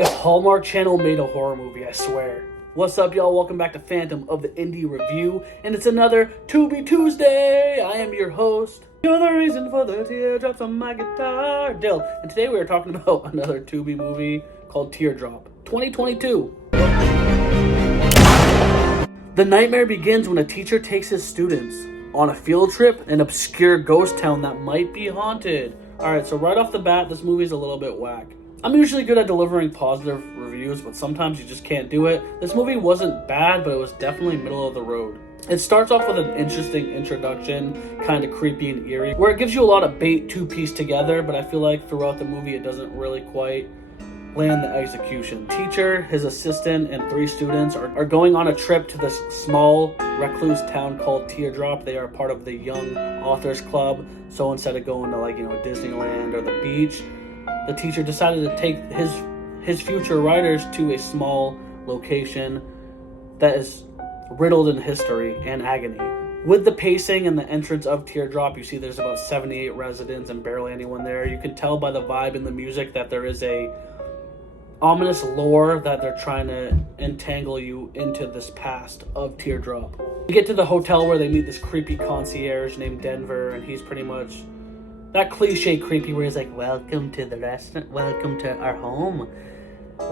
If Hallmark Channel made a horror movie, I swear. What's up, y'all? Welcome back to Phantom of the Indie Review, and it's another Tubi Tuesday. I am your host. You're the reason for the teardrops on my guitar, Dill. And today we are talking about another Tubi movie called Teardrop, 2022. The nightmare begins when a teacher takes his students on a field trip in an obscure ghost town that might be haunted. Alright, so right off the bat, this movie's a little bit whack. I'm usually good at delivering positive reviews, but sometimes you just can't do it. This movie wasn't bad, but it was definitely middle of the road. It starts off with an interesting introduction, kind of creepy and eerie, where it gives you a lot of bait to piece together, but I feel like throughout the movie it doesn't really quite land the execution. Teacher, his assistant, and 3 students are going on a trip to this small recluse town called Teardrop. They are part of the Young Authors Club, so instead of going to Disneyland or the beach, the teacher decided to take his future writers to a small location that is riddled in history and agony. With the pacing and the entrance of Teardrop, you see there's about 78 residents and barely anyone there. You can tell by the vibe and the music that there is a ominous lore that they're trying to entangle you into this past of Teardrop. You get to the hotel where they meet this creepy concierge named Denver, and he's pretty much that cliche creepy where he's like, welcome to the restaurant, welcome to our home,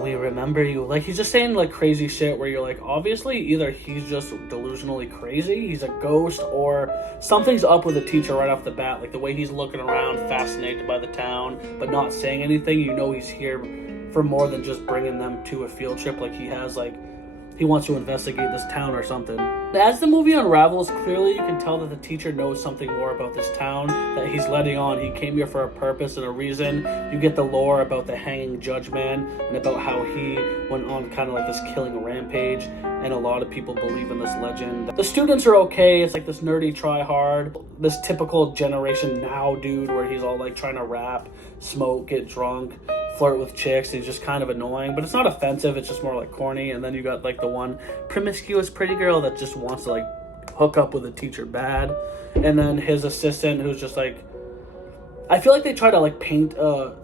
we remember you. Like, he's just saying crazy shit where you're like, obviously either he's just delusionally crazy, he's a ghost, or something's up with the teacher right off the bat. Like the way he's looking around, fascinated by the town, but not saying anything. You know he's here for more than just bringing them to a field trip. Like he wants to investigate this town or something. As the movie unravels, clearly you can tell that the teacher knows something more about this town that he's letting on. He came here for a purpose and a reason. You get the lore about the hanging judge man and about how he went on kind of this killing rampage, and a lot of people believe in this legend. The students are okay. It's like this nerdy try hard, this typical generation now dude where he's all trying to rap, smoke, get drunk, flirt with chicks, and he's just kind of annoying, but it's not offensive, it's just more corny. And then you got the one promiscuous pretty girl that just wants to hook up with a teacher bad, and then his assistant who's just I feel like they try to paint a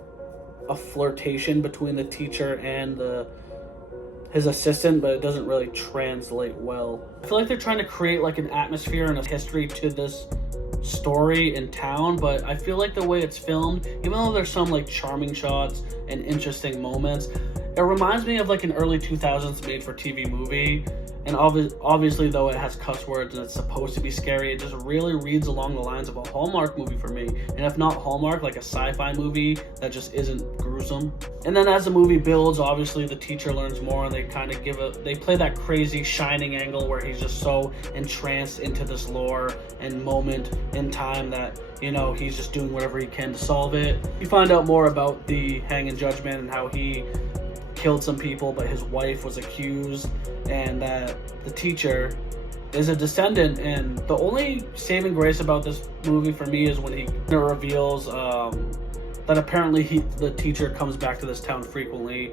flirtation between the teacher and his assistant, but it doesn't really translate well. I feel like they're trying to create an atmosphere and a history to this story in town, but I feel like the way it's filmed, even though there's some charming shots and interesting moments, it reminds me of an early 2000s made for TV movie. And obviously, though it has cuss words and it's supposed to be scary, it just really reads along the lines of a Hallmark movie for me. And if not Hallmark, a sci-fi movie that just isn't gruesome. And then as the movie builds, obviously the teacher learns more, and they kind of they play that crazy Shining angle where he's just so entranced into this lore and moment in time that, he's just doing whatever he can to solve it. You find out more about the hanging judge man and how he killed some people, but his wife was accused, and that the teacher is a descendant. And the only saving grace about this movie for me is when he reveals that apparently the teacher comes back to this town frequently.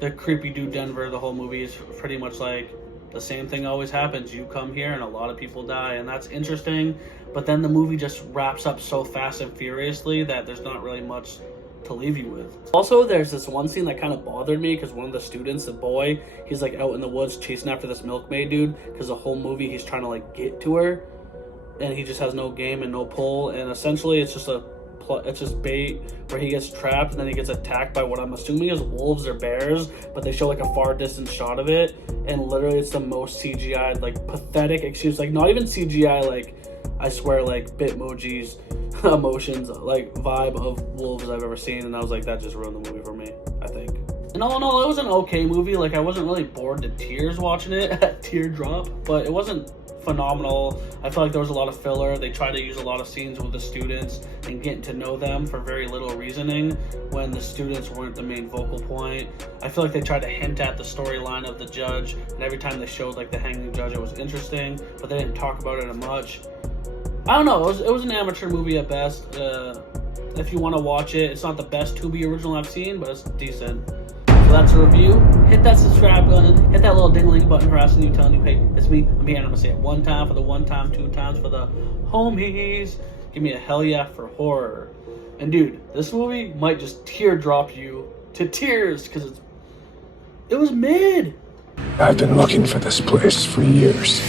The creepy dude Denver, the whole movie is pretty much the same thing always happens. You come here and a lot of people die, and that's interesting. But then the movie just wraps up so fast and furiously that there's not really much to leave you with. Also, there's this one scene that kind of bothered me because one of the students, the boy, he's out in the woods chasing after this milkmaid dude, because the whole movie he's trying to get to her, and he just has no game and no pull, and essentially it's just bait where he gets trapped and then he gets attacked by what I'm assuming is wolves or bears, but they show a far distance shot of it, and literally it's the most CGI pathetic excuse, not even CGI, I swear Bitmoji's emotions vibe of wolves I've ever seen. And I was that just ruined the movie for me, I think. And all in all, it was an okay movie. I wasn't really bored to tears watching it at Teardrop, but it wasn't phenomenal. I feel like there was a lot of filler. They tried to use a lot of scenes with the students and getting to know them for very little reasoning when the students weren't the main vocal point. I feel like they tried to hint at the storyline of the judge, and every time they showed the hanging judge, it was interesting, but they didn't talk about it much. I don't know, it was an amateur movie at best. If you want to watch it, it's not the best Tubi original I've seen, but it's decent. So that's a review. Hit that subscribe button, hit that little ding-a-ling button harassing you, telling you, hey, it's me, I'm here, and I'm going to say it one time for the one time, 2 times for the homies. Give me a hell yeah for horror. And dude, this movie might just teardrop you to tears, because It was mid. I've been looking for this place for years.